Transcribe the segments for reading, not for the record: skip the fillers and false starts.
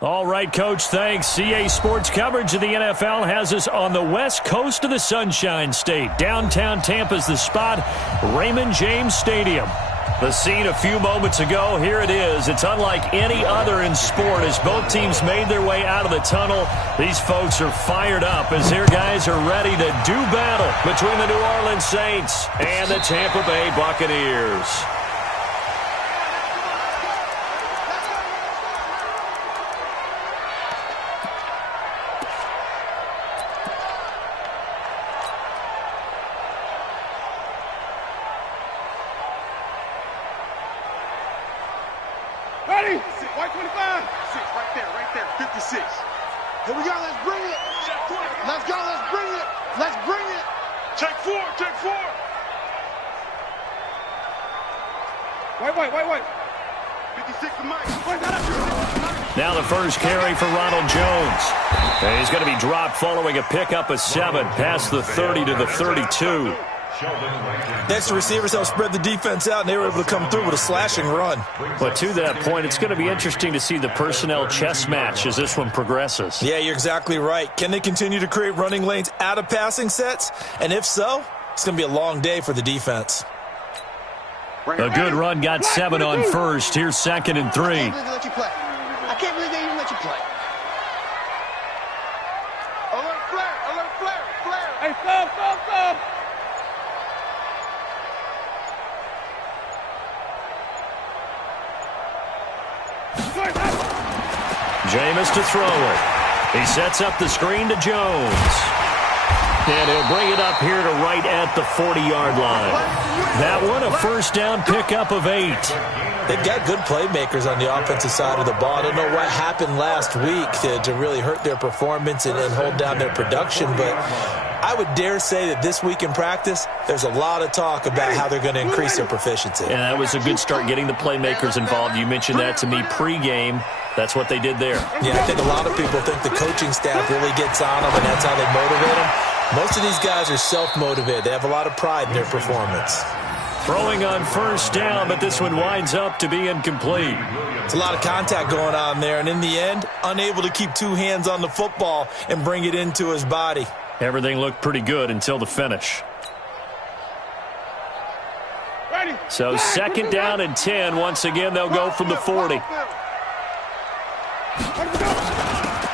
All right, Coach, thanks. CA Sports coverage of the NFL has us on the west coast of the Sunshine State. Downtown Tampa's the spot, Raymond James Stadium. The scene a few moments ago, here it is. It's unlike any other in sport as both teams made their way out of the tunnel. These folks are fired up as their guys are ready to do battle between the New Orleans Saints and the Tampa Bay Buccaneers. Ready? White 25. 6, right there. 56. Here we go. Let's bring it. Let's go. Let's bring it. Let's bring it. Take 4. Take 4. White. 56 to Mike. Now the first carry for Ronald Jones. And he's going to be dropped following a pickup of 7 past the 30 to the 32. Next, the receivers helped spread the defense out, and they were able to come through with a slashing run. But to that point, it's going to be interesting to see the personnel chess match as this one progresses. Yeah, you're exactly right. Can they continue to create running lanes out of passing sets? And if so, it's going to be a long day for the defense. A good run got 7 on first. Here's 2nd and 3. I can't believe they even let you play. Alert flare. Hey, stop. Jameis to throw it. He sets up the screen to Jones. And he'll bring it up here to right at the 40-yard line. That one, a first down pickup of 8. They've got good playmakers on the offensive side of the ball. I don't know what happened last week to really hurt their performance and hold down their production, but I would dare say that this week in practice, there's a lot of talk about how they're going to increase their proficiency. And that was a good start getting the playmakers involved. You mentioned that to me pregame. That's what they did there. Yeah, I think a lot of people think the coaching staff really gets on them, and that's how they motivate them. Most of these guys are self-motivated. They have a lot of pride in their performance. Throwing on first down, but this one winds up to be incomplete. It's a lot of contact going on there, and in the end, unable to keep 2 hands on the football and bring it into his body. Everything looked pretty good until the finish. So 2nd down and 10. Once again, they'll go from the 40.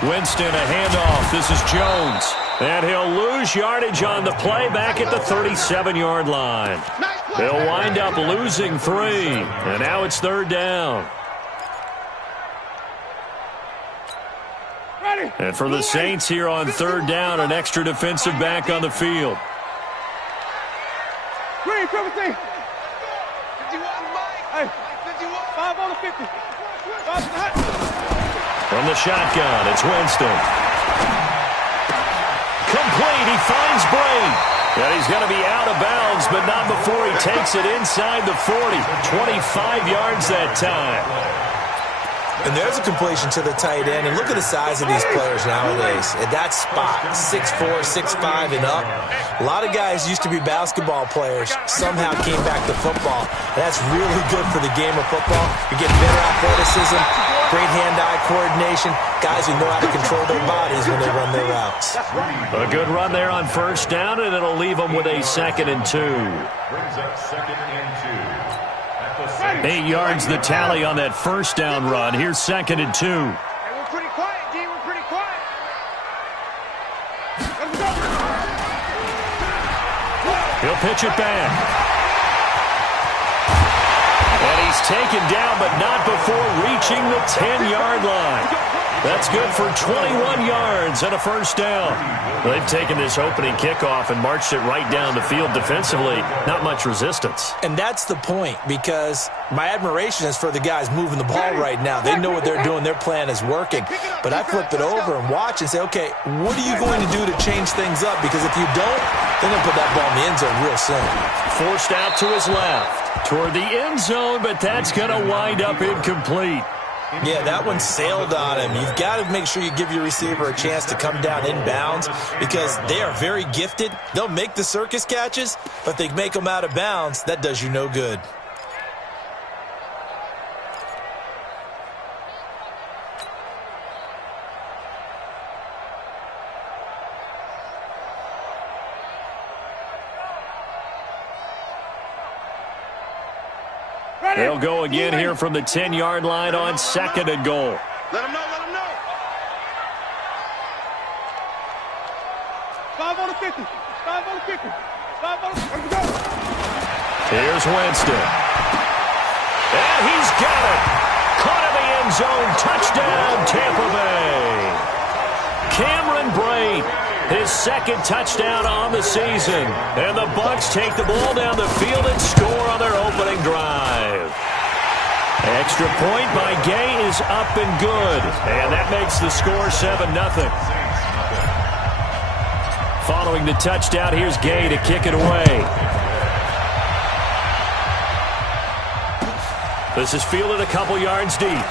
Winston, a handoff. This is Jones. And he'll lose yardage on the play back at the 37-yard line. They'll wind up losing 3. And now it's 3rd down. And for the Saints here on 3rd down, an extra defensive back on the field. Green, 51, Mike. Hey, 5 on the 50. From the shotgun, it's Winston. Complete, he finds Bray. And he's going to be out of bounds, but not before he takes it inside the 40. 25 yards that time. And there's a completion to the tight end. And look at the size of these players nowadays. At that spot, 6'4", 6'5", and up. A lot of guys used to be basketball players, somehow came back to football. And that's really good for the game of football. You're getting better athleticism, great hand-eye coordination, guys who know how to control their bodies when they run their routes. A good run there on first down, and it'll leave them with a 2nd and 2. Brings up 2nd and 2. 8 yards the tally on that first down run. Here's 2nd and 2. Hey, we're pretty quiet, D. We're pretty quiet. Let's go. He'll pitch it back. And he's taken down, but not before reaching the 10-yard line. That's good for 21 yards and a first down. They've taken this opening kickoff and marched it right down the field defensively. Not much resistance. And that's the point, because my admiration is for the guys moving the ball right now. They know what they're doing. Their plan is working. But I flip it over and watch and say, okay, what are you going to do to change things up? Because if you don't, they're going to put that ball in the end zone real soon. Forced out to his left toward the end zone, but that's going to wind up incomplete. Yeah, that one sailed on him. You've got to make sure you give your receiver a chance to come down inbounds because they are very gifted. They'll make the circus catches, but they make them out of bounds. That does you no good. They'll go again here from the 10-yard line on 2nd and goal. Let him know, let him know. 5 on the 50. 5 on the 50. 5 on the 50. Let's go. Here's Winston. And he's got it. Caught in the end zone. Touchdown, Tampa Bay. Cameron Brate, his 2nd touchdown on the season. And the Bucs take the ball down the field and score on their opening drive. Extra point by Gay is up and good. And that makes the score 7-0. Following the touchdown, here's Gay to kick it away. This is fielded a couple yards deep.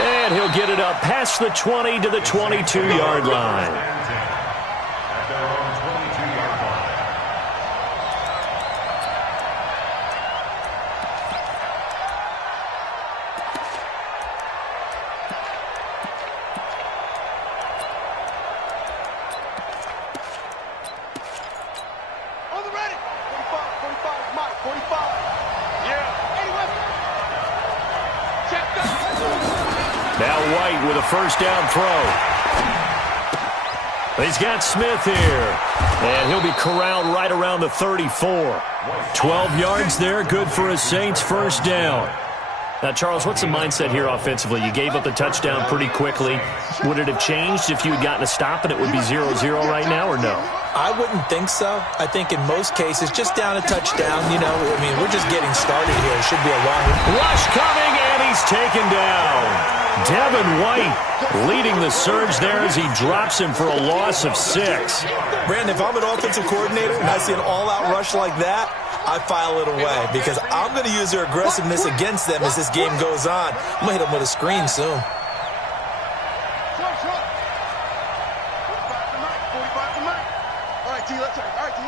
And he'll get it up past the 20 to the 22-yard line. With a first down throw. He's got Smith here. And he'll be corralled right around the 34. 12 yards there, good for a Saints first down. Now, Charles, what's the mindset here offensively? You gave up the touchdown pretty quickly. Would it have changed if you had gotten a stop and it would be 0-0 right now, or no? I wouldn't think so. I think in most cases, just down a touchdown, we're just getting started here. It should be a long rush coming, and he's taken down. Devin White leading the surge there as he drops him for a loss of 6. Brandon, if I'm an offensive coordinator and I see an all-out rush like that, I file it away because I'm going to use their aggressiveness against them as this game goes on. I'm going to hit them with a screen soon. 45 to Mike. All right, T, let's go. All right, T.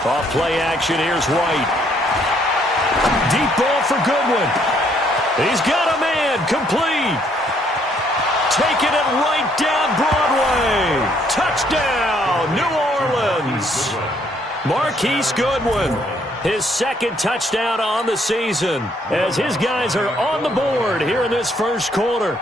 Off play action, here's White. Deep ball for Goodwin. He's got a man, complete. Taking it right down Broadway. Touchdown, New Orleans. Marquise Goodwin, his 2nd touchdown on the season, as his guys are on the board here in this first quarter.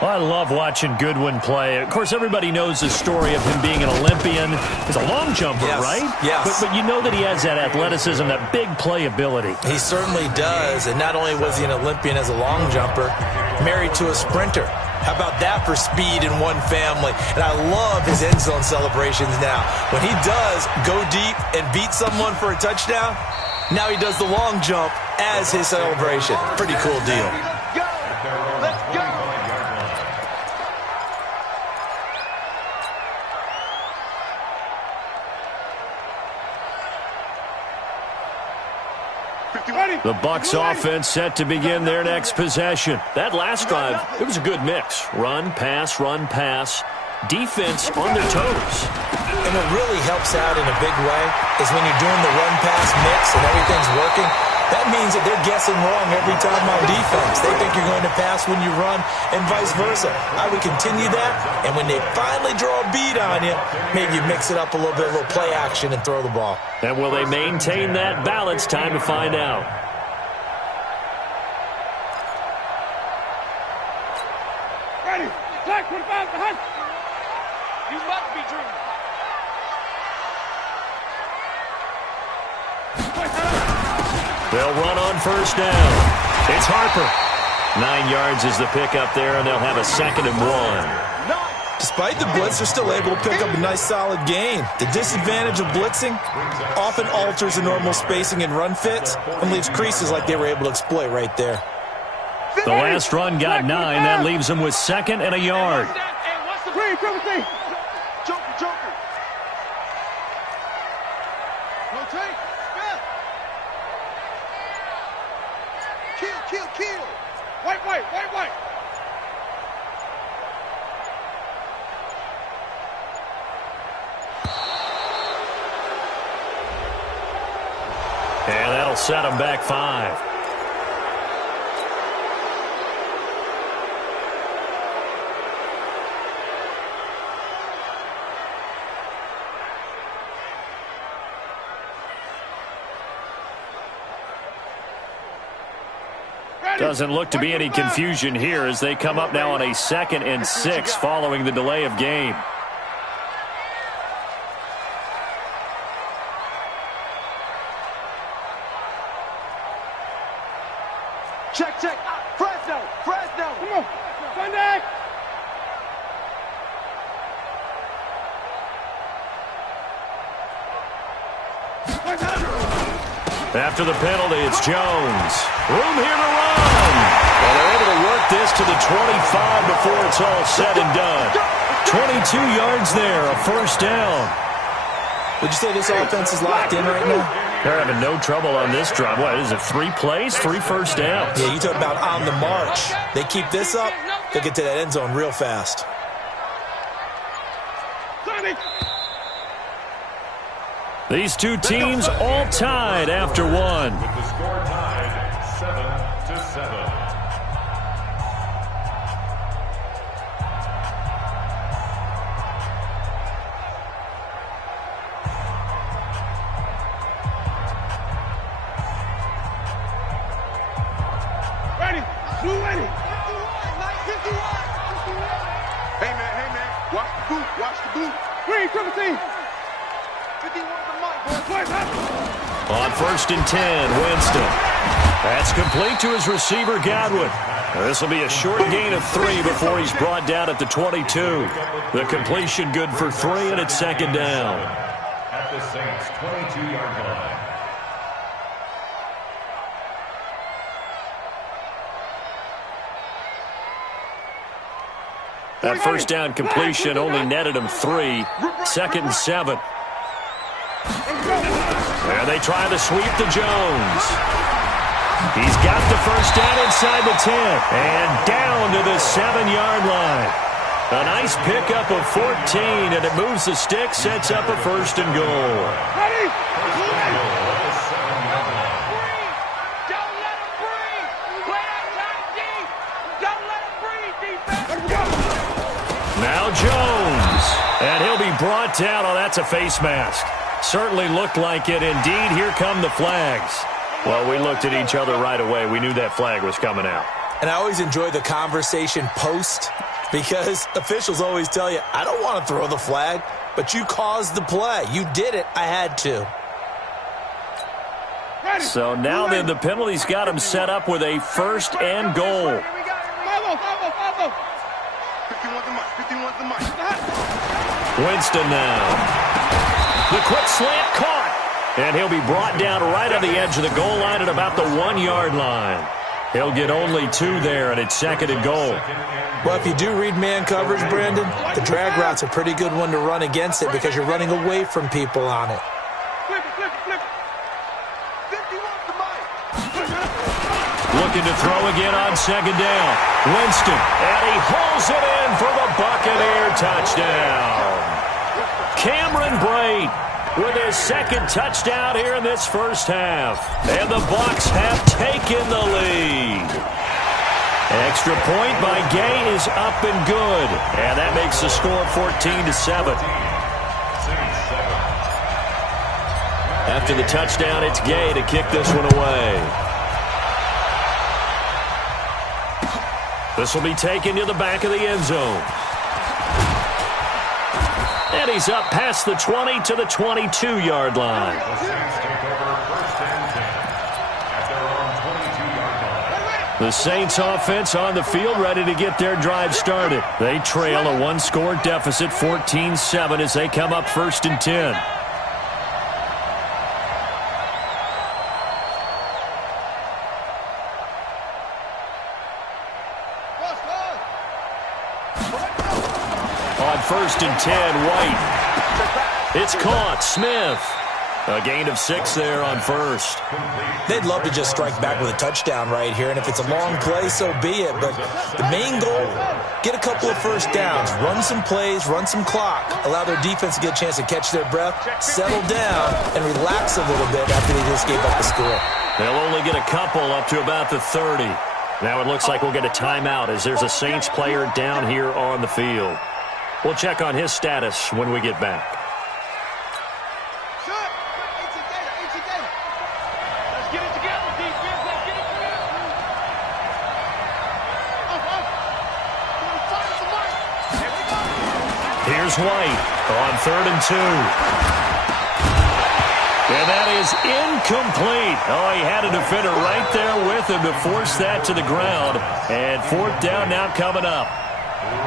Well, I love watching Goodwin play. Of course, everybody knows the story of him being an Olympian. He's a long jumper, yes, right? Yes. But you know that he has that athleticism, that big playability. He certainly does. And not only was he an Olympian as a long jumper, married to a sprinter. How about that for speed in one family? And I love his end zone celebrations now. When he does go deep and beat someone for a touchdown, now he does the long jump as his celebration. Pretty cool deal. Let's go. The Bucs offense set to begin their next possession. That last drive, it was a good mix. Run, pass, defense on their toes. And what really helps out in a big way is when you're doing the run-pass mix and everything's working, that means that they're guessing wrong every time on defense. They think you're going to pass when you run and vice versa. I would continue that, and when they finally draw a beat on you, maybe you mix it up a little bit, a little play action, and throw the ball. And will they maintain that balance? Time to find out. Ready. Black 25 behind. You must be dreaming. They'll run on first down. It's Harper. 9 yards is the pickup there, and they'll have a 2nd and 1. Despite the blitz, they're still able to pick up a nice, solid gain. The disadvantage of blitzing often alters the normal spacing and run fits and leaves creases like they were able to exploit right there. The last run got 9. That leaves them with 2nd and a yard. Joker. No take. Kill. White. And that'll set them back 5. Doesn't look to be any confusion here as they come up now on a 2nd and 6 following the delay of game. Check, check. Fresno, Fresno. Come on. Sunday. After the penalty, it's Jones. Room here to run. Well, they're able to work this to the 25 before it's all said and done. 22 yards there, a first down. Would you say this offense is locked in right now? They're having no trouble on this drive. What is it, 3 plays, 3 first downs? Yeah, you talk about on the march. They keep this up, they'll get to that end zone real fast. These two teams all tied after one. With the score tied 7-7. Ready. Blue ready. 51. Hey, man. Watch the boot. Watch the boot. Green, 17. 51 the mic, boys. On 1st and 10, Winston. That's complete to his receiver, Godwin. This will be a short gain of 3 before he's brought down at the 22. The completion good for 3, and it's 2nd down. At the Saints' 22-yard line. That first down completion only netted him 3. 2nd and 7. There they try to sweep to Jones. He's got the first down inside the 10 and down to the 7-yard line. A nice pickup of 14, and it moves the stick, sets up a 1st and goal. Now Jones, and he'll be brought down. Oh, that's a face mask. Certainly looked like it. Indeed, here come the flags. Well, we looked at each other right away. We knew that flag was coming out. And I always enjoy the conversation post because officials always tell you, I don't want to throw the flag, but you caused the play. You did it. I had to. So now then the penalty's got him set up with a 1st and goal. 51 the mic. Winston now. The quick slant caught. And he'll be brought down right on the edge of the goal line at about the 1-yard line. He'll get only 2 there, and it's 2nd and goal. Well, if you do read man coverage, Brandon, the drag route's a pretty good one to run against it because you're running away from people on it. Flip it. 51 the mic. Looking to throw again on 2nd down. Winston, and he hauls it in for the Buccaneer touchdown. Cameron Brate with his 2nd touchdown here in this first half. And the Bucs have taken the lead. Extra point by Gay is up and good. And that makes the score 14-7. After the touchdown, it's Gay to kick this one away. This will be taken to the back of the end zone. And he's up past the 20 to the 22-yard line. The Saints take over 1st and 10 at their own 22-yard line. The Saints offense on the field ready to get their drive started. They trail a 1-score deficit, 14-7, as they come up 1st and 10. On 1st and 10, White. It's caught. Smith. A gain of 6 there on 1st. They'd love to just strike back with a touchdown right here, and if it's a long play, so be it. But the main goal, get a couple of first downs, run some plays, run some clock, allow their defense to get a chance to catch their breath, settle down, and relax a little bit after they just gave up the score. They'll only get a couple up to about the 30. Now it looks like we'll get a timeout as there's a Saints player down here on the field. We'll check on his status when we get back. Let's get it together, defense. Let's get it together. Here's White on 3rd and 2. And that is incomplete. Oh, he had a defender right there with him to force that to the ground. And 4th down now coming up.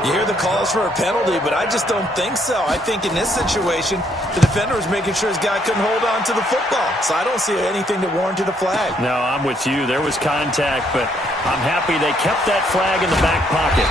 You hear the calls for a penalty, but I just don't think so. I think in this situation, the defender was making sure his guy couldn't hold on to the football. So I don't see anything to warrant a flag. No, I'm with you. There was contact, but I'm happy they kept that flag in the back pocket.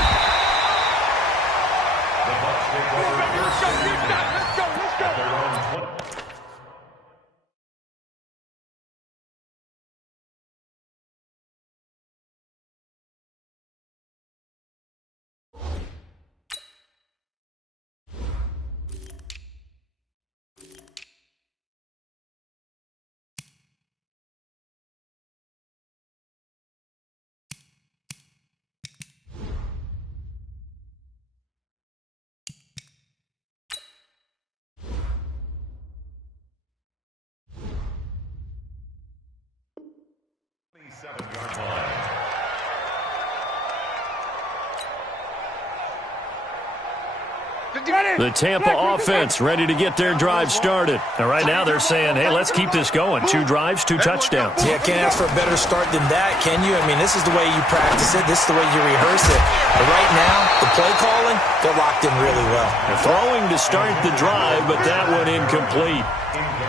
The Tampa offense ready to get their drive started. And right now they're saying, hey, let's keep this going. 2 drives, 2 touchdowns. Yeah, can't ask for a better start than that, can you? I mean, this is the way you practice it. This is the way you rehearse it. But right now, the play calling, they're locked in really well. They're throwing to start the drive, but that one incomplete.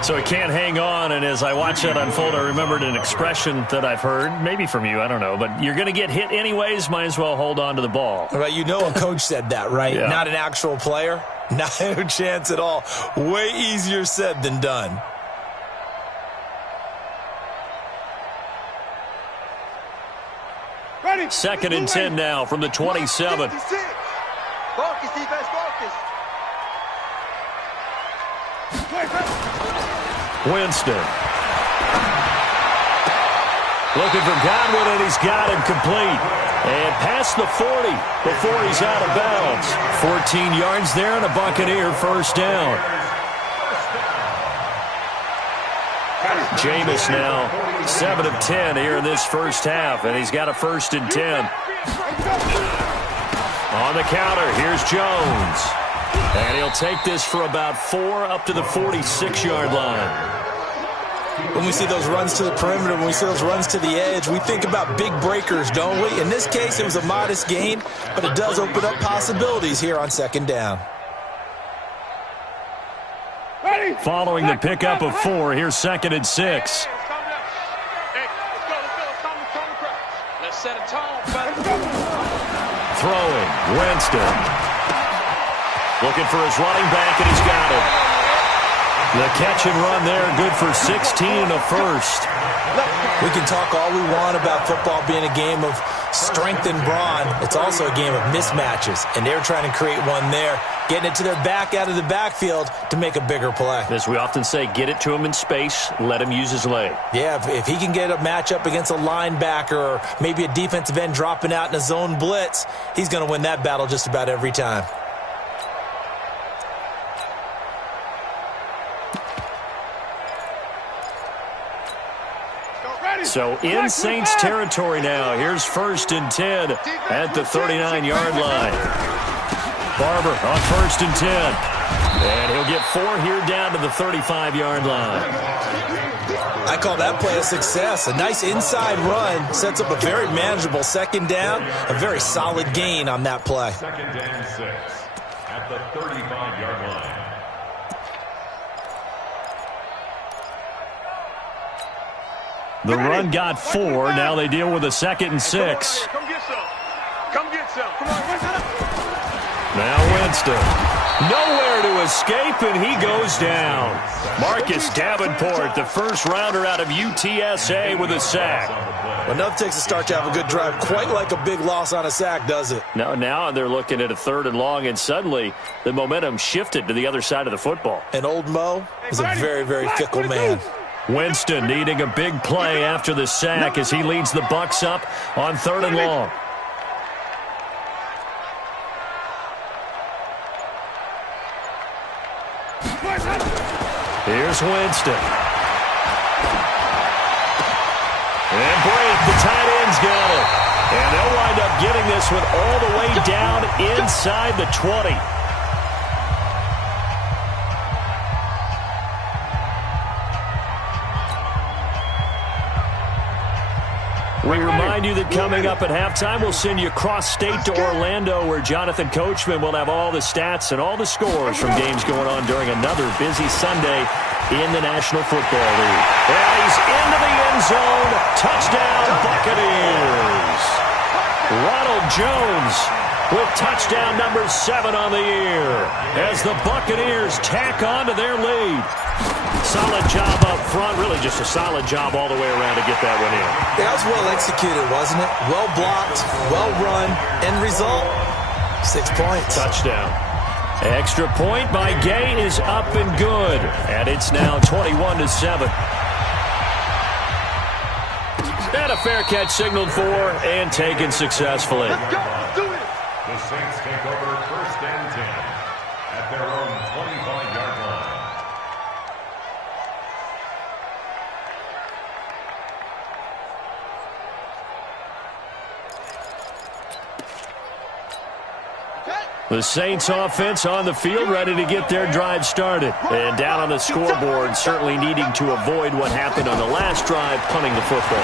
So he can't hang on, and as I watch that unfold, I remembered an expression that I've heard, maybe from you, I don't know, but you're going to get hit anyways, might as well hold on to the ball. Right, you know a coach said that, right? Yeah. Not an actual player. Not a chance at all. Way easier said than done. Ready. 2nd and 10 now from the 27. Focus, defense, focus. Winston. Looking for Godwin, and he's got him complete. And past the 40 before he's out of bounds. 14 yards there and a Buccaneer first down. Jameis now 7 of 10 here in this first half, and he's got a 1st and 10. On the counter, here's Jones. And he'll take this for about 4 up to the 46-yard line. When we see those runs to the perimeter, when we see those runs to the edge, we think about big breakers, don't we? In this case, it was a modest gain, but it does open up possibilities here on 2nd down. Following the pickup of 4, here's 2nd and 6. Let's set a tone. Throwing, Winston. Looking for his running back, and he's got it. The catch and run there, good for 16 and a first. We can talk all we want about football being a game of strength and brawn. It's also a game of mismatches, and they're trying to create one there, getting it to their back out of the backfield to make a bigger play. As we often say, get it to him in space, let him use his leg. Yeah, if he can get a matchup against a linebacker or maybe a defensive end dropping out in a zone blitz, he's going to win that battle just about every time. So in Saints territory now. Here's 1st and 10 at the 39-yard line. Barber on 1st and 10. And he'll get 4 here down to the 35-yard line. I call that play a success. A nice inside run sets up a very manageable 2nd down. A very solid gain on that play. 2nd and 6 at the 35-yard line. The run got 4. Now they deal with a 2nd and 6. Come get some. Come get some. Come on, Winston. Now Winston. Nowhere to escape, and he goes down. Marcus Davenport, the first rounder out of UTSA, with a sack. Well, enough takes a start to have a good drive. Quite like a big loss on a sack, does it? Now they're looking at a 3rd and long, and suddenly the momentum shifted to the other side of the football. And old Mo is a very, very fickle man. Winston needing a big play after the sack as he leads the Bucs up on 3rd and long. Here's Winston. And break, the tight end's got it. And they'll wind up getting this one all the way down inside the 20. We remind you that coming up at halftime, we'll send you cross-state to Orlando, where Jonathan Coachman will have all the stats and all the scores from games going on during another busy Sunday in the National Football League. And he's into the end zone. Touchdown, Buccaneers. Ronald Jones with touchdown number 7 on the year as the Buccaneers tack on to their lead. Solid job up front. Really just a solid job all the way around to get that one in. That was well executed, wasn't it? Well blocked, well run. End result, 6 points. Touchdown. Extra point by Gay is up and good. And it's now 21-7. And a fair catch signaled for and taken successfully. Let's go. Let's do it. The Saints take over 1st and 10 at their own 25-yard line. The Saints offense on the field, ready to get their drive started. And down on the scoreboard, certainly needing to avoid what happened on the last drive, punting the football.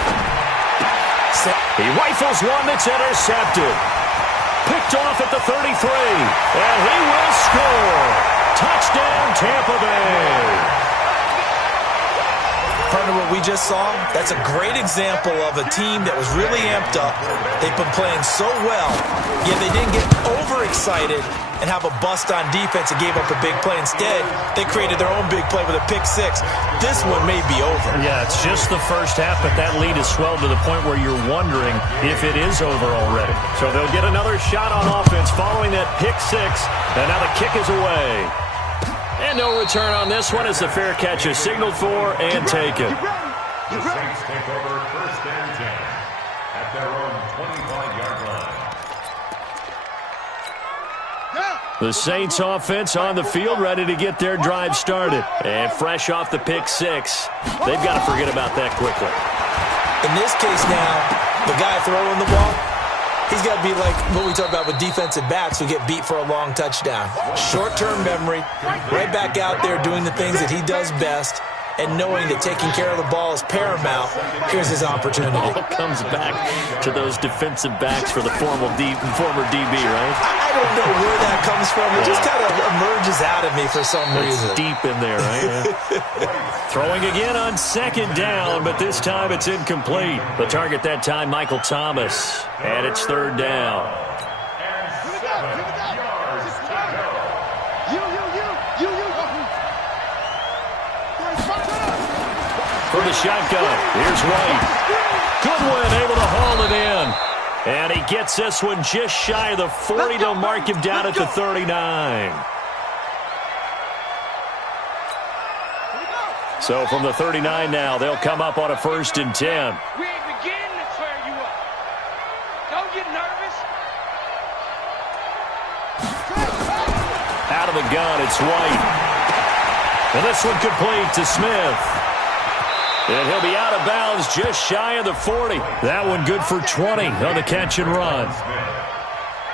He rifles one that's intercepted. Picked off at the 33. And he will score. Touchdown, Tampa Bay. Partner, what we just saw, that's a great example of a team that was really amped up. They've been playing so well, yet they didn't get overexcited and have a bust on defense and gave up a big play. Instead, they created their own big play with a pick 6. This one may be over. Yeah, it's just the first half, but that lead has swelled to the point where you're wondering if it is over already. So they'll get another shot on offense following that pick 6, and now the kick is away. And no return on this one as the fair catch is signaled for and taken. The Saints take over 1st and 10 at their own 25-yard line. The Saints offense on the field, ready to get their drive started. And fresh off the pick 6, they've got to forget about that quickly. In this case now, the guy throwing the ball, he's got to be like what we talk about with defensive backs who get beat for a long touchdown. Short-term memory, right back out there doing the things that he does best, and knowing that taking care of the ball is paramount. Here's his opportunity. All comes back to those defensive backs for the former DB, right? I don't know where that comes from. It just kind of emerges out of me for some reason. It's deep in there, right? Throwing again on 2nd down, but this time it's incomplete. The target that time, Michael Thomas. And it's 3rd down. For the shotgun, here's White. Goodwin able to haul it in. And he gets this one just shy of the 40. They'll mark him down at the 39. So from the 39 now, they'll come up on a 1st and 10. We ain't beginning to tear you up. Don't get nervous. Out of the gun, it's White. And this one complete to Smith. And he'll be out of bounds just shy of the 40. That one good for 20 on the catch and run.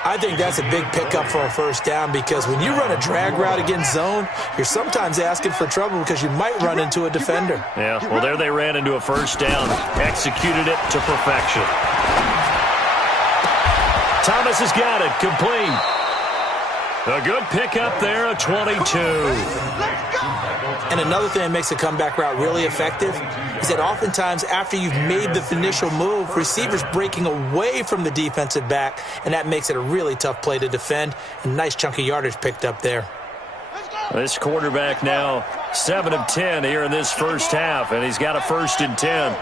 I think that's a big pickup for a 1st down because when you run a drag route against zone, you're sometimes asking for trouble because you might run into a defender. Yeah, well, there they ran into a 1st down. Executed it to perfection. Thomas has got it. Complete. A good pickup there, a 22. And another thing that makes a comeback route really effective is that oftentimes after you've made the initial move, receivers breaking away from the defensive back, and that makes it a really tough play to defend. A nice chunk of yardage picked up there. This quarterback now 7 of 10 here in this first half, and he's got a 1st and 10.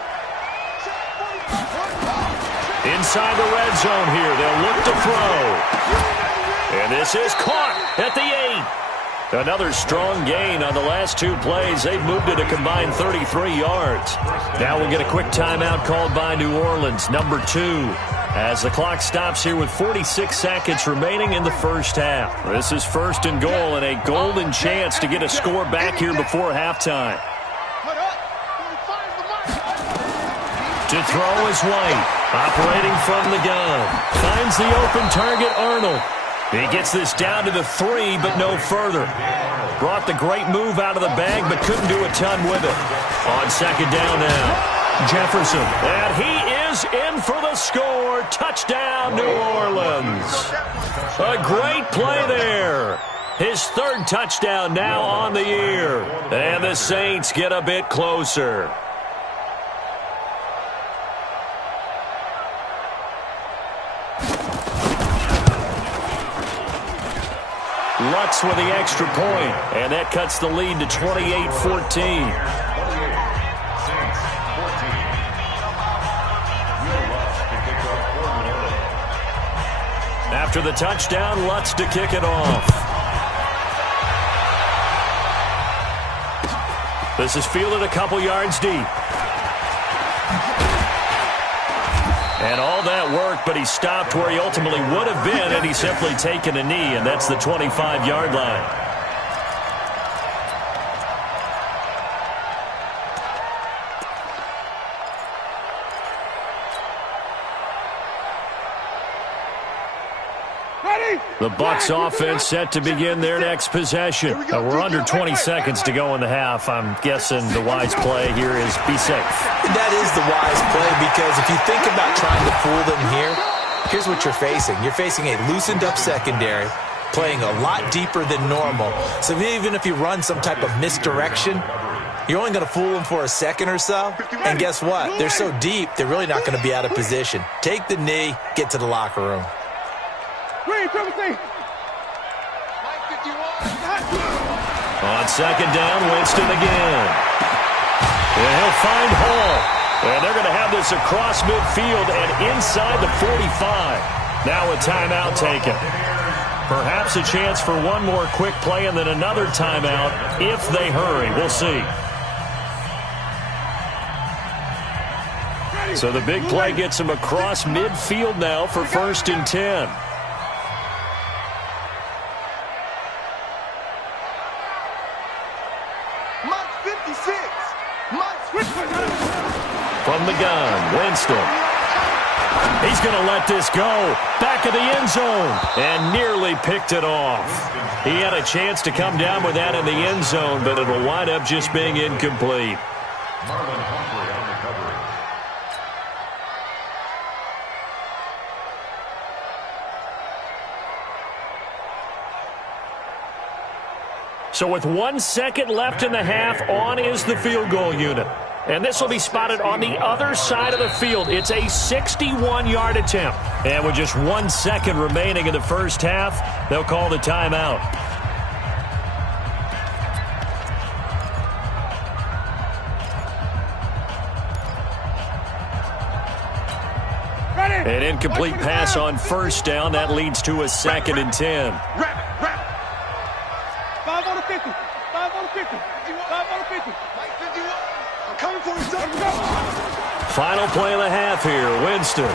Inside the red zone here, they'll look to throw. And this is caught at the 8. Another strong gain on the last 2 plays. They've moved it a combined 33 yards. Now we'll get a quick timeout called by New Orleans, number 2, as the clock stops here with 46 seconds remaining in the first half. This is 1st and goal and a golden chance to get a score back here before halftime. To throw is White, operating from the gun. Finds the open target, Arnold. He gets this down to the 3, but no further. Brought the great move out of the bag, but couldn't do a ton with it. On 2nd down now, Jefferson. And he is in for the score. Touchdown, New Orleans. A great play there. His third touchdown now on the year. And the Saints get a bit closer. Lutz with the extra point, and that cuts the lead to 28-14. After the touchdown, Lutz to kick it off. This is fielded a couple yards deep. And all that work, but he stopped where he ultimately would have been, and he's simply taken a knee, and that's the 25-yard line. The Bucs offense set to begin their next possession. We're under 20 seconds to go in the half. I'm guessing the wise play here is be safe. That is the wise play, because if you think about trying to fool them here, here's what you're facing. You're facing a loosened-up secondary, playing a lot deeper than normal. So even if you run some type of misdirection, you're only going to fool them for a second or so. And guess what? They're so deep, they're really not going to be out of position. Take the knee, get to the locker room. On second down, Winston again. And he'll find Hall. And they're going to have this across midfield and inside the 45. Now a timeout taken. Perhaps a chance for one more quick play and then another timeout if they hurry. We'll see. So the big play gets him across midfield now for 1st and 10. From the gun, Winston. He's going to let this go. Back of the end zone. And nearly picked it off. He had a chance to come down with that in the end zone, but it'll wind up just being incomplete. So with 1 second left in the half, on is the field goal unit. And this will be spotted on the other side of the field. It's a 61-yard attempt. And with just 1 second remaining in the first half, they'll call the timeout. An incomplete pass on first down. That leads to a 2nd and 10. 5 on the 50. 5 on the 50. 5 on the 50. I'm coming for you, Final play of the half here. Winston.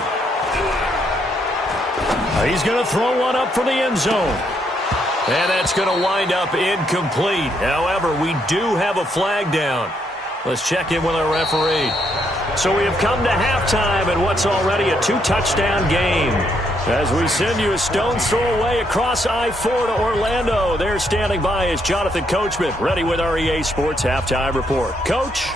He's going to throw one up for the end zone. And that's going to wind up incomplete. However, we do have a flag down. Let's check in with our referee. So we have come to halftime in what's already a 2-touchdown game. As we send you a stone's throw away across I-4 to Orlando. There standing by is Jonathan Coachman, ready with our EA Sports Halftime Report. Coach?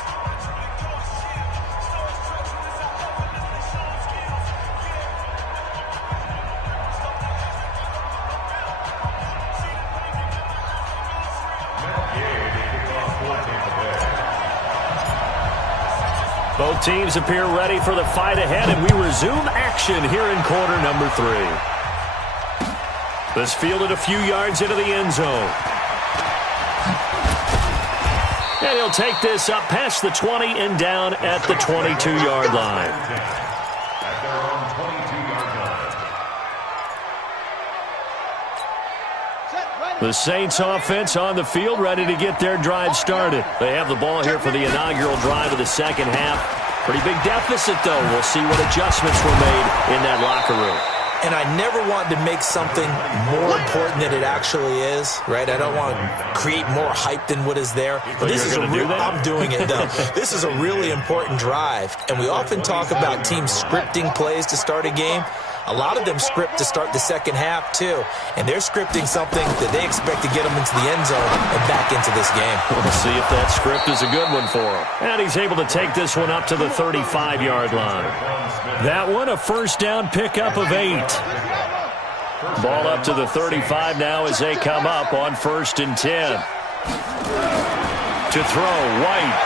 Both teams appear ready for the fight ahead, and we resume action here in quarter number 3. This fielded a few yards into the end zone. And he'll take this up past the 20 and down at the 22-yard line. At their own 22-yard line. The Saints offense on the field, ready to get their drive started. They have the ball here for the inaugural drive of the second half. Pretty big deficit, though. We'll see what adjustments were made in that locker room. And I never want to make something more important than it actually is, right? I don't want to create more hype than what is there. But this is I'm doing it, though. This is a really important drive. And we often talk about teams scripting plays to start a game. A lot of them script to start the second half, too. And they're scripting something that they expect to get them into the end zone and back into this game. We'll see if that script is a good one for him. And he's able to take this one up to the 35-yard line. That one, a first down pickup of 8. Ball up to the 35 now as they come up on 1st and 10. To throw, White.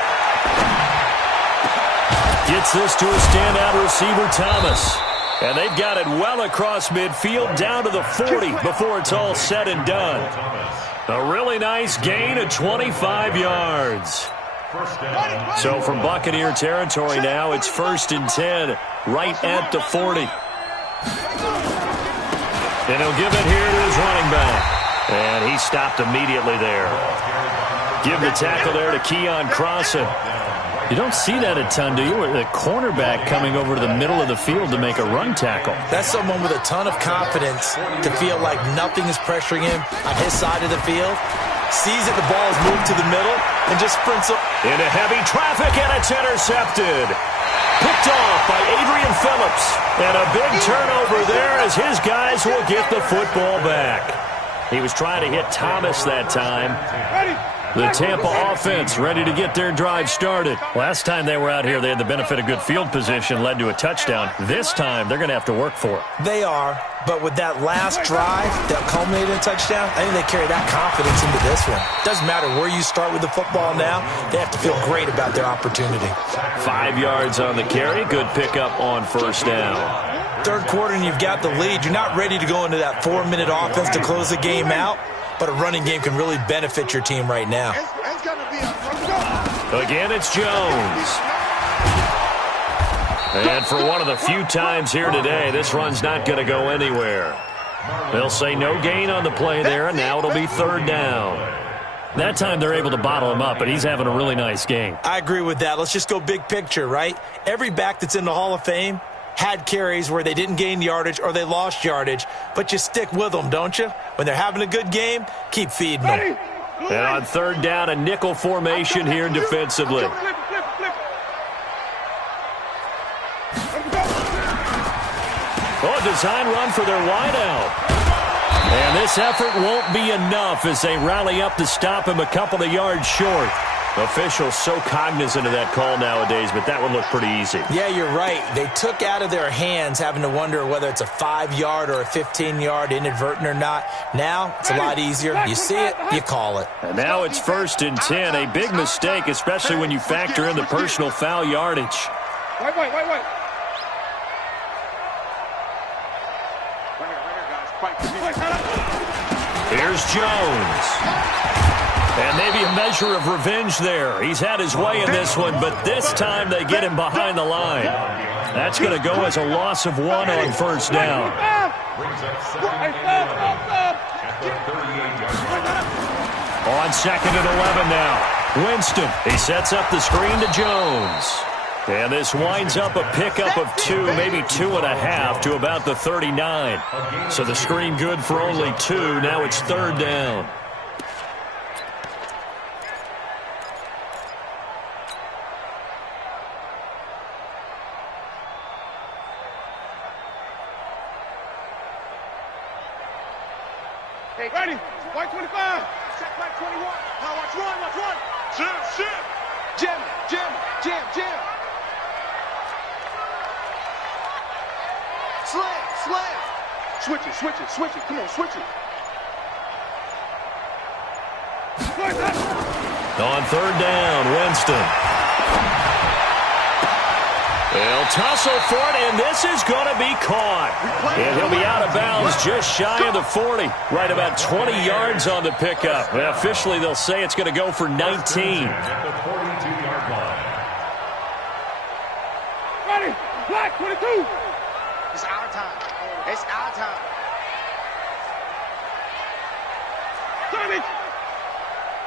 Gets this to a standout receiver, Thomas. And they've got it well across midfield down to the 40 before it's all said and done. A really nice gain of 25 yards. So from Buccaneer territory now, it's 1st and 10, right at the 40. And he'll give it here to his running back. And he stopped immediately there. Give the tackle there to Keon Crossan. You don't see that a ton, do you? The cornerback coming over to the middle of the field to make a run tackle. That's someone with a ton of confidence to feel like nothing is pressuring him on his side of the field. Sees that the ball is moved to the middle and just sprints up. Into heavy traffic, and it's intercepted. Picked off by Adrian Phillips. And a big turnover there as his guys will get the football back. He was trying to hit Thomas that time. The Tampa offense ready to get their drive started. Last time they were out here, they had the benefit of good field position, led to a touchdown. This time, they're going to have to work for it. They are, but with that last drive that culminated in a touchdown, I think they carry that confidence into this one. Doesn't matter where you start with the football now, they have to feel great about their opportunity. 5 yards on the carry, good pickup on 1st down. 3rd quarter and you've got the lead. You're not ready to go into that 4-minute offense to close the game out. But a running game can really benefit your team right now. Again, it's Jones. And for one of the few times here today, this run's not going to go anywhere. They'll say no gain on the play there, and now it'll be 3rd down. That time they're able to bottle him up, but he's having a really nice game. I agree with that. Let's just go big picture, right? Every back that's in the Hall of Fame had carries where they didn't gain yardage or they lost yardage, but you stick with them, don't you? When they're having a good game, keep feeding them. And on 3rd down, a nickel formation here defensively. Oh, design run for their wideout. And this effort won't be enough as they rally up to stop him a couple of yards short. Officials so cognizant of that call nowadays, but that would look pretty easy. Yeah, you're right. They took out of their hands having to wonder whether it's a 5-yard or a 15-yard inadvertent or not. Now, it's a lot easier. You see it, you call it. And now it's 1st and 10, a big mistake, especially when you factor in the personal foul yardage. Wait. Here's Jones. And maybe a measure of revenge there. He's had his way in this one, but this time they get him behind the line. That's going to go as a loss of 1 on 1st down. On 2nd and 11 now. Winston, he sets up the screen to Jones. And this winds up a pickup of 2, maybe 2.5 to about the 39. So the screen good for only 2. Now it's 3rd down. Ready? White 25. Check white 21. Now watch run. Jam. Slam. Switch it. Come on, switch it. On 3rd down, Winston. They'll tussle for it, and this is going to be caught. And he'll be out of bounds just shy of the 40. Right about 20 yards on the pickup. And officially, they'll say it's going to go for 19. At the 42-yard line. Ready? Black 22. It's our time. Turn it.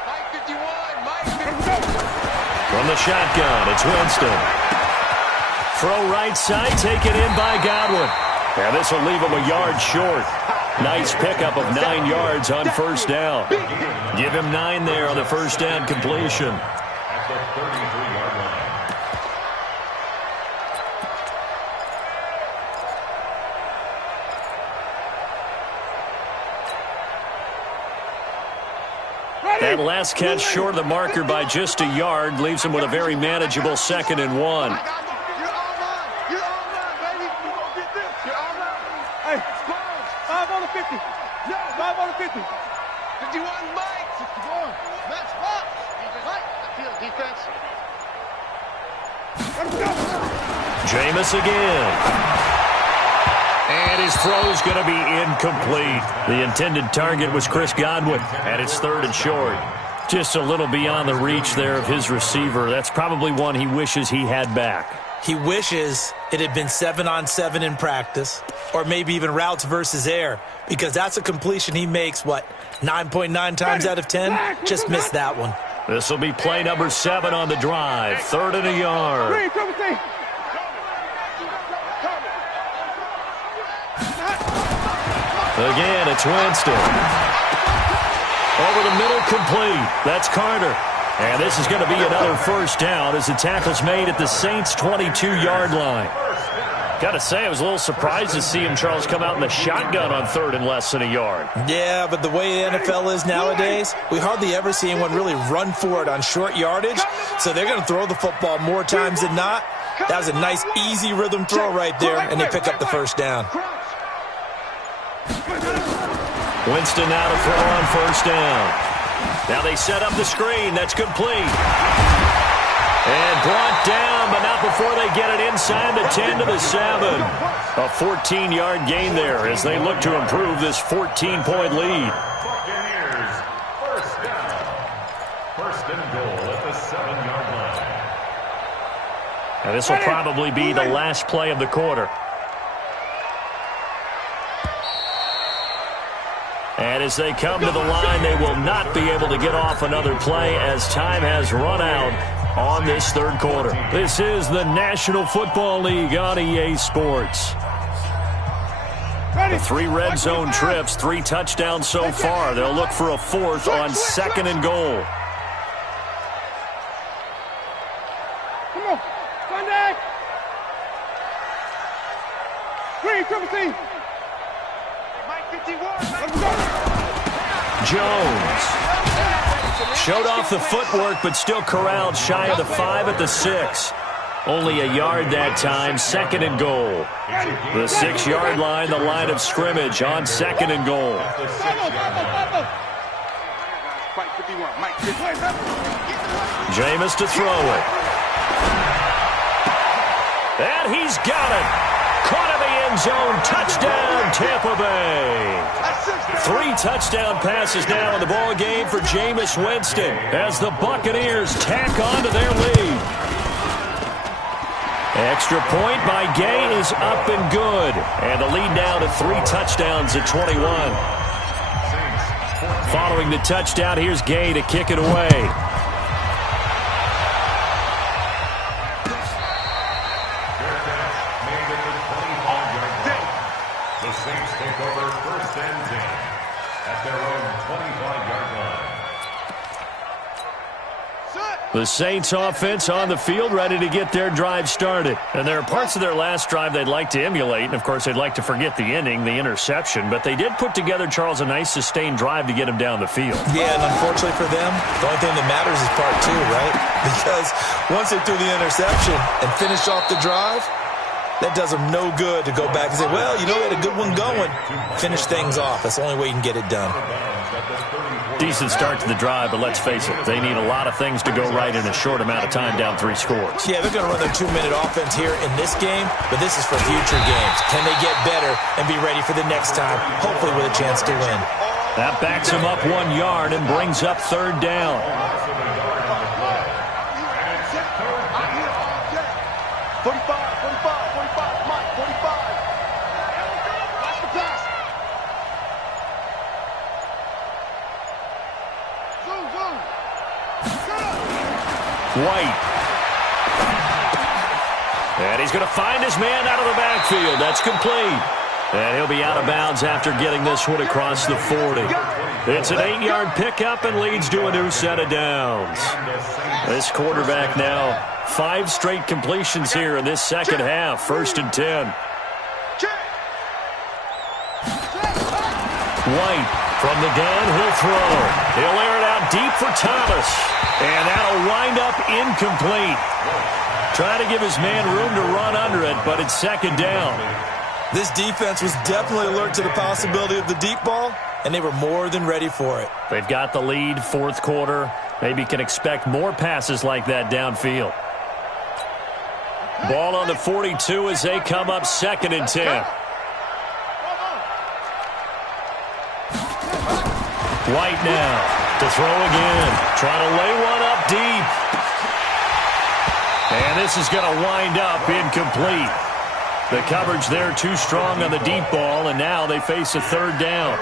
Mike 51. From the shotgun, it's Winston. Throw right side, taken in by Godwin. And this will leave him a yard short. Nice pickup of 9 yards on 1st down. Give him 9 there on the 1st down completion. At the 33-yard line. That last catch short of the marker by just a yard leaves him with a very manageable 2nd and 1. You're all mine, baby. the 50. 5 on the 50. 51, Mike. 61. Max, what? Defense. Field defense. Let him go. Jameis again. And his throw's going to be incomplete. The intended target was Chris Godwin, and it's 3rd and short. Just a little beyond the reach there of his receiver. That's probably one he wishes he had back. He wishes it had been 7-on-7 in practice, or maybe even routes versus air, because that's a completion he makes, 9.9 times out of 10? Just missed that one. This will be play number 7 on the drive. 3rd and a yard. Again, it's Winston. Over the middle, complete. That's Carter. And this is going to be another first down as the tackle's made at the Saints' 22-yard line. Got to say, I was a little surprised to see him, Charles, come out in the shotgun on 3rd and less than a yard. Yeah, but the way the NFL is nowadays, we hardly ever see anyone really run for it on short yardage. So they're going to throw the football more times than not. That was a nice, easy rhythm throw right there, and they pick up the first down. Winston now to throw on first down. Now they set up the screen. That's complete. And brought down, but not before they get it inside the 10 to the 7. A 14-yard gain there as they look to improve this 14-point lead. Buccaneers, first down. First and goal at the 7-yard line. And this will probably be the last play of the quarter. And as they come to the line, they will not be able to get off another play as time has run out on this 3rd quarter. This is the National Football League on EA Sports. The 3 red zone trips, 3 touchdowns so far. They'll look for a 4th on 2nd and goal. Come on. Sunday. Green, triple T. Mike 51. Jones showed off the footwork, but still corralled shy of the 5 at the 6. Only a yard that time, 2nd and goal. The 6-yard line, the line of scrimmage on 2nd and goal. Jameis to throw it. And he's got it. Caught in the end zone. Touchdown, Tampa Bay. 3 touchdown passes now in the ball game for Jameis Winston as the Buccaneers tack on to their lead. Extra point by Gay is up and good. And the lead now to 3 touchdowns at 21. Following the touchdown, here's Gay to kick it away. The Saints take over first and 10 at their own 25-yard line. The Saints offense on the field, ready to get their drive started. And there are parts of their last drive they'd like to emulate. And, of course, they'd like to forget the ending, the interception. But they did put together, Charles, a nice sustained drive to get him down the field. Yeah, and unfortunately for them, the only thing that matters is part 2, right? Because once they threw the interception and finished off the drive, that does them no good to go back and say, well, you know, we had a good one going. Finish things off. That's the only way you can get it done. Decent start to the drive, but let's face it, they need a lot of things to go right in a short amount of time, down 3 scores. Yeah, they're going to run their 2-minute offense here in this game, but this is for future games. Can they get better and be ready for the next time, hopefully with a chance to win? That backs them up 1 yard and brings up 3rd down. 45, Mike, 45. Watch the pass. Zoom. White. And he's going to find his man out of the backfield. That's complete. And he'll be out of bounds after getting this one across the 40. It's an 8-yard pickup and leads to a new set of downs. This quarterback now 5 straight completions here in this second half. 1st and 10. White from the gun, he'll throw. He'll air it out deep for Thomas. And that'll wind up incomplete. Trying to give his man room to run under it, but it's 2nd down. This defense was definitely alert to the possibility of the deep ball, and they were more than ready for it. They've got the lead, fourth quarter. Maybe can expect more passes like that downfield. Ball on the 42 as they come up 2nd and 10. White now to throw again. Trying to lay one up deep. And this is going to wind up incomplete. The coverage there too strong on the deep ball, and now they face a 3rd down.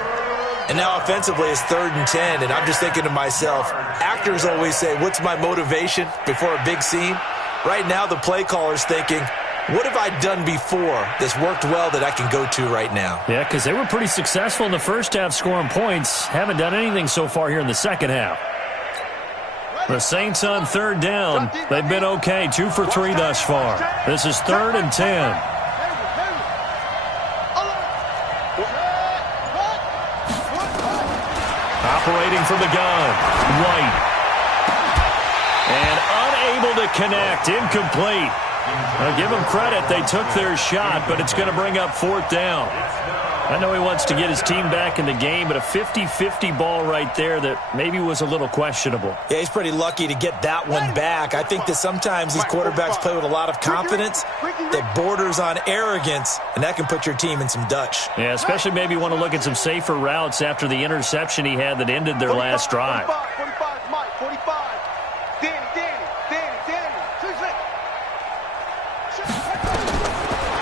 And now offensively it's 3rd and 10, and I'm just thinking to myself, actors always say, what's my motivation before a big scene? Right now the play caller's thinking, what have I done before that's worked well that I can go to right now? Yeah, because they were pretty successful in the first half scoring points. Haven't done anything so far here in the second half. The Saints on 3rd down. They've been okay, 2 for 3 thus far. This is 3rd and 10. Operating from the gun, White. And unable to connect, incomplete. I'll give them credit, they took their shot, but it's going to bring up 4th down. I know he wants to get his team back in the game, but a 50-50 ball right there that maybe was a little questionable. Yeah, he's pretty lucky to get that one back. I think that sometimes these quarterbacks play with a lot of confidence that borders on arrogance, and that can put your team in some Dutch. Yeah, especially maybe want to look at some safer routes after the interception he had that ended their last drive. 45, Mike, 45. Danny.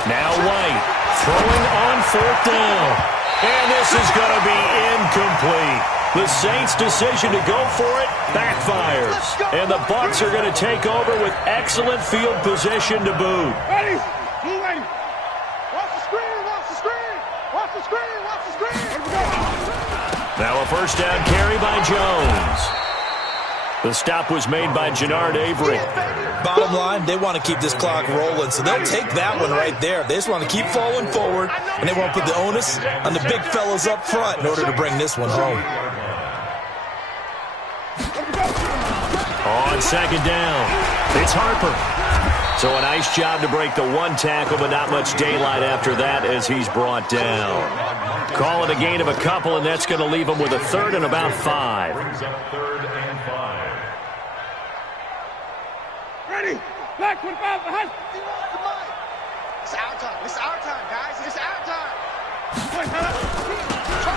Now White throwing on 4th down. And this is going to be incomplete. The Saints' decision to go for it backfires. And the Bucs are going to take over with excellent field position to boot. Ready? Blue ready. Watch the screen. Watch the screen. Now a 1st down carry by Jones. The stop was made by Jannard Avery. Bottom line, they want to keep this clock rolling, so they'll take that one right there. They just want to keep falling forward, and they want to put the onus on the big fellas up front in order to bring this one home. On 2nd down, it's Harper. So a nice job to break the 1 tackle, but not much daylight after that as he's brought down. Call it a gain of a couple, and that's going to leave him with a 3rd and about 5. Brings up 3rd and 5. Ready? Black 25 behind. It's our time, guys. It's our time.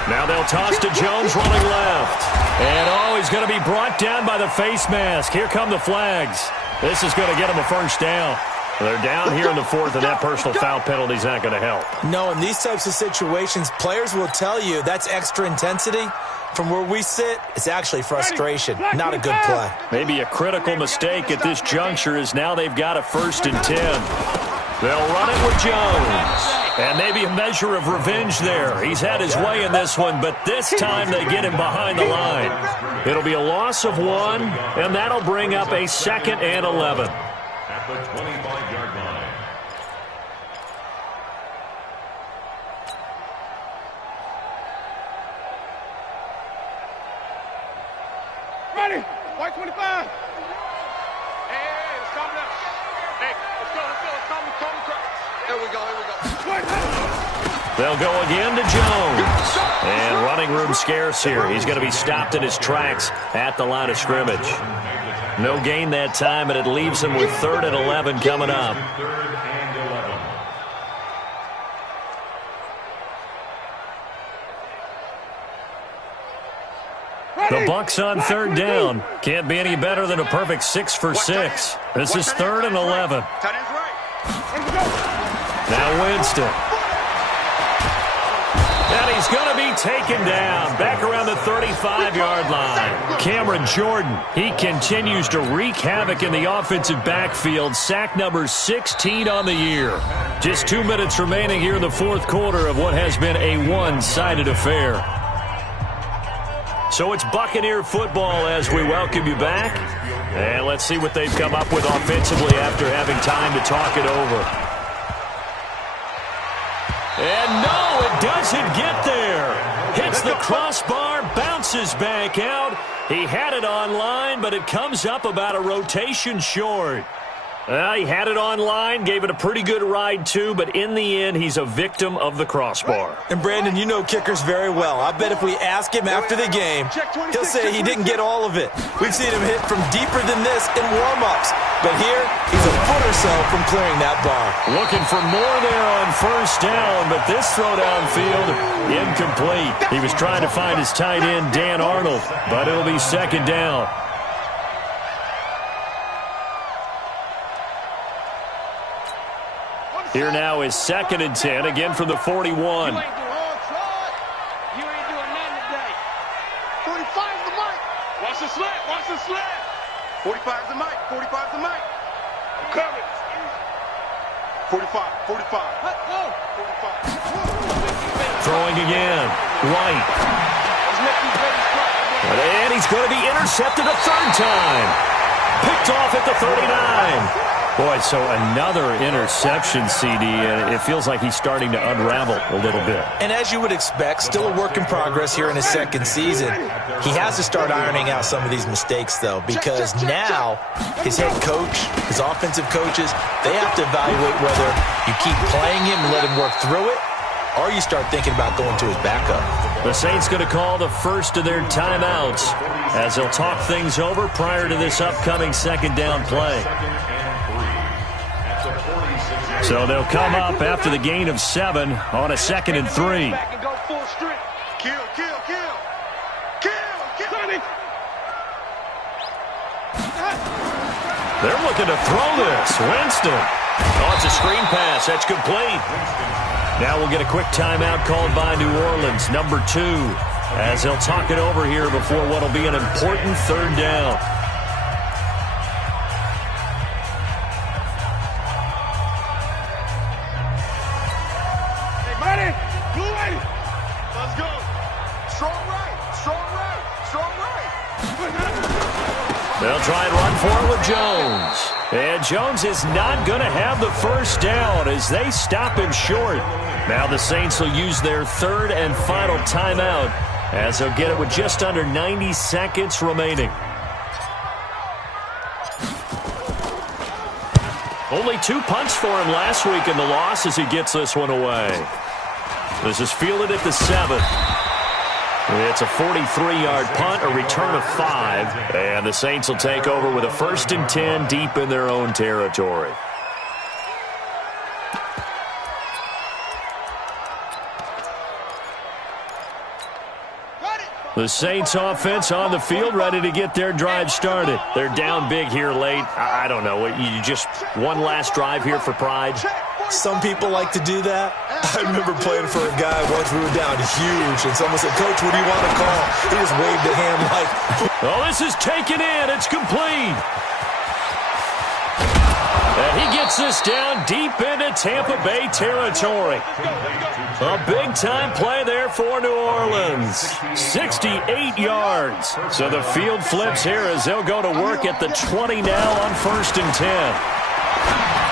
Now they'll toss to Jones running left. And, he's going to be brought down by the face mask. Here come the flags. This is going to get him a 1st down. They're down here in the 4th, and that personal foul penalty is not going to help. No, in these types of situations, players will tell you that's extra intensity. From where we sit, it's actually frustration, not a good play. Maybe a critical mistake at this juncture is now they've got a 1st and 10. They'll run it with Jones. And maybe a measure of revenge there. He's had his way in this one, but this time they get him behind the line. It'll be a loss of 1, and that'll bring up a 2nd and 11. At the 25-yard line. Ready? White 25. Hey, let's calm down. Hey, let's go. Calm. Here we go. They'll go again to Jones. And running room scarce here. He's going to be stopped in his tracks at the line of scrimmage. No gain that time, and it leaves him with 3rd and 11 coming up. 3rd and 11. The Bucs on 3rd down. Can't be any better than a perfect 6 for 6. This is 3rd and 11. Tight end's right. Now Winston. And he's going to be taken down back around the 35-yard line. Cameron Jordan, he continues to wreak havoc in the offensive backfield. Sack number 16 on the year. Just 2 minutes remaining here in the 4th quarter of what has been a one-sided affair. So it's Buccaneer football as we welcome you back. And let's see what they've come up with offensively after having time to talk it over. And no, it doesn't get there. Hits the crossbar, bounces back out. He had it on line, but it comes up about a rotation short. He had it online, gave it a pretty good ride too, but in the end, he's a victim of the crossbar. And Brandon, you know kickers very well. I bet if we ask him after the game, he'll say he didn't get all of it. We've seen him hit from deeper than this in warm-ups. But here, he's a foot or so from clearing that bar. Looking for more there on first down, but this throw downfield, incomplete. He was trying to find his tight end, Dan Arnold, but it'll be second down. Here now is 2nd and 10, again from the 41. You ain't doing nothing today. 45's the mic. Watch the slip. Watch the slip. 45's the mic. 45's the mic. I'm coming. 45. 45. Let's go. 45. Throwing again. White. And he's going to be intercepted a third time. Picked off at the 39. Boy, so another interception, CD, and it feels like he's starting to unravel a little bit. And as you would expect, still a work in progress here in his second season. He has to start ironing out some of these mistakes, though, because now his head coach, his offensive coaches, they have to evaluate whether you keep playing him and let him work through it, or you start thinking about going to his backup. The Saints going to call the first of their timeouts as they'll talk things over prior to this upcoming second down play. So they'll come up after the gain of 7 on a 2nd and 3. Kill, kill, kill. Kill, kill. They're looking to throw this. Winston. Oh, it's a screen pass. That's complete. Now we'll get a quick timeout called by New Orleans, number 2, as they'll talk it over here before what will be an important third down. Let's go. Strong right. Strong right. Strong right. They'll try and run for it with Jones. And Jones is not going to have the first down as they stop him short. Now the Saints will use their third and final timeout as they'll get it with just under 90 seconds remaining. Only 2 punts for him last week in the loss as he gets this one away. This is fielded at the 7. It's a 43-yard punt, a return of 5, and the Saints will take over with a 1st and 10 deep in their own territory. The Saints offense on the field, ready to get their drive started. They're down big here late. I don't know. You just one last drive here for pride? Some people like to do that. I remember playing for a guy once we were down huge, and someone said, "Coach, what do you want to call?" He just waved a hand like... Oh, this is taken in. It's complete. And he gets this down deep into Tampa Bay territory. A big-time play there for New Orleans. 68 yards. So the field flips here as they'll go to work at the 20 now on 1st and 10.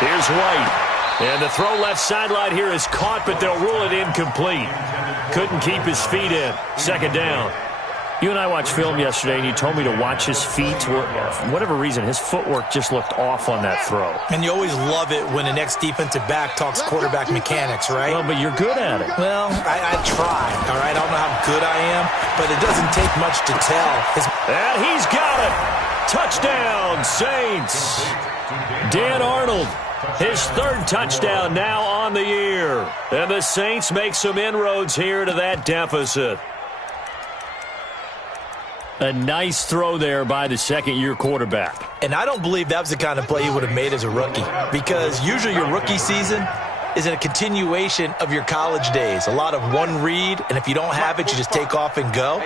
Here's White. And the throw left sideline here is caught, but they'll rule it incomplete. Couldn't keep his feet in. 2nd down. You and I watched film yesterday, and you told me to watch his feet. For whatever reason, his footwork just looked off on that throw. And you always love it when the next defensive back talks quarterback mechanics, right? Well, but you're good at it. Well, I try, all right? I don't know how good I am, but it doesn't take much to tell. And he's got it. Touchdown, Saints. Dan Arnold. His 3rd touchdown now on the year. And the Saints make some inroads here to that deficit. A nice throw there by the second-year quarterback. And I don't believe that was the kind of play he would have made as a rookie, because usually your rookie season is a continuation of your college days. A lot of one read, and if you don't have it, you just take off and go.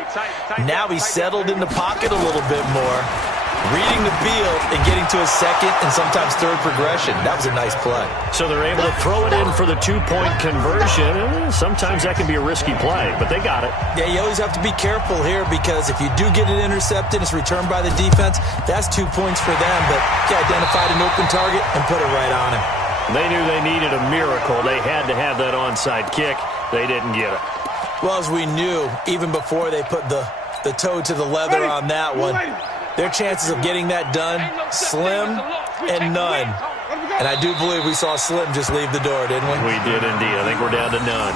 Now he's settled in the pocket a little bit more, reading the field and getting to his 2nd and sometimes 3rd progression. That was a nice play. So they're able to throw it in for the 2-point conversion. Sometimes that can be a risky play, but they got it. Yeah, you always have to be careful here, because if you do get it intercepted, it's returned by the defense, that's 2 points for them. But he identified an open target and put it right on him. They knew they needed a miracle. They had to have that onside kick. They didn't get it. Well, as we knew, even before they put the toe to the leather on that one, their chances of getting that done, slim and none. And I do believe we saw Slim just leave the door, didn't we? We did indeed. I think we're down to none.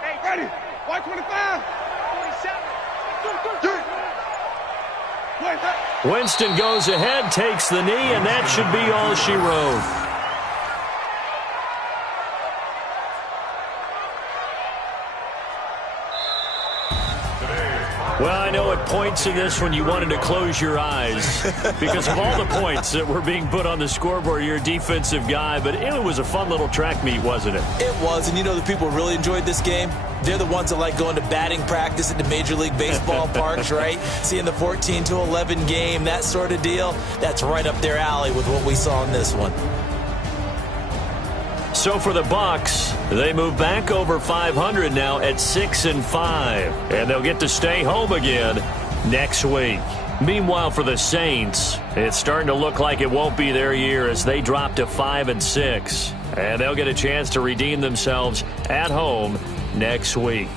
Hey, ready. White 25. 27. Winston goes ahead, takes the knee, and that should be all she wrote. Well, I know at points in this one you wanted to close your eyes because of all the points that were being put on the scoreboard. You're a defensive guy, but it was a fun little track meet, wasn't it? It was, and you know the people who really enjoyed this game? They're the ones that like going to batting practice at the Major League Baseball parks, right? Seeing the 14-11 game, that sort of deal. That's right up their alley with what we saw in this one. So for the Bucks, they move back over 500 now at 6-5, and they'll get to stay home again next week. Meanwhile, for the Saints, it's starting to look like it won't be their year as they drop to 5-6, and they'll get a chance to redeem themselves at home next week.